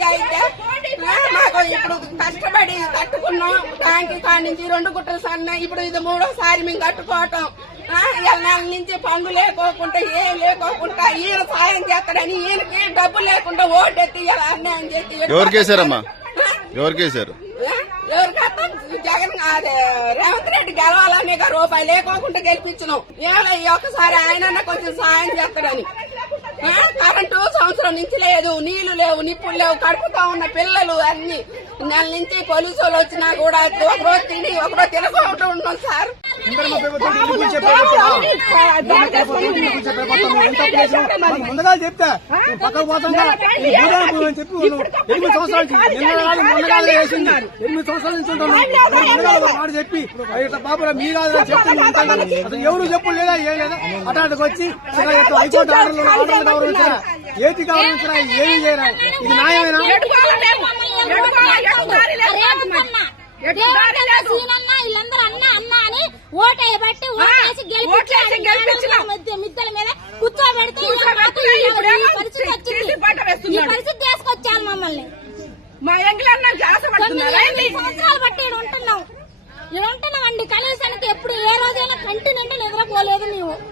మంచిగా అయితే మాకు ఇప్పుడు కష్టపడి కట్టుకున్నాం. ట్యాంకి కాడి నుంచి 2 గుట్టలు సన్న ఇప్పుడు ఇది 3వసారి మేము కట్టుకోవటం. నెల నుంచి పనులు లేకోకుండా ఏం లేకోకుండా ఈయన సాయం చేస్తాడని ఈయనకి డబ్బు లేకుండా ఓటెత్తి ఇలా అన్యాయం చేసి ఎవరికేసారమ్మా? ఎవరికేసారు? ఎవరికైతే జగన్ రేవంత్ రెడ్డి గెలవాలని రూపాయి లేకోకుండా గెలిపించినాం. ఏమో ఈ ఒక్కసారి ఆయన కొంచెం సాయం చేస్తాడని. కరెంటు సంవత్సరం నుంచి లేదు, నీళ్లు లేవు, నిప్పులు లేవు, కడుపుతా ఉన్న పిల్లలు అన్ని. నెల నుంచి పోలీసు వాళ్ళు వచ్చినా కూడా ఒకరోజు తిని ఒకరోజు తినకుండా ఉన్నాం సార్. ముందుగా చెప్తా పక్కకు పోతుందా అని చెప్పి 8 సంవత్సరాల నుంచి వేసింది. 8 సంవత్సరాల నుంచి ఉంటాను చెప్పి బాబు మీ కాదు చెప్తాను. అసలు ఎవరు చెప్పు లేదా ఏం లేదా అటాటికి వచ్చి హైకోర్టు ఆర్డర్లు గౌరవించరా, ఏపీ గౌరవించరా, ఏమీ చేయరా? ఇది న్యాయమేనా? వీళ్ళందరూ అన్న అన్న అని ఓటేయబట్టి ఓటేసి మిద్దల మీద కూర్చోబెడితే పరిస్థితి తీసుకొచ్చాను మమ్మల్ని. మా సంవత్సరాలు బట్టి ఇక్కడ ఉంటున్నాం. ఇక్కడ ఉంటున్నామండి. కనీసానికి ఎప్పుడు ఏ రోజైనా కంటి నిండి నిద్రపోలేదు నీవు.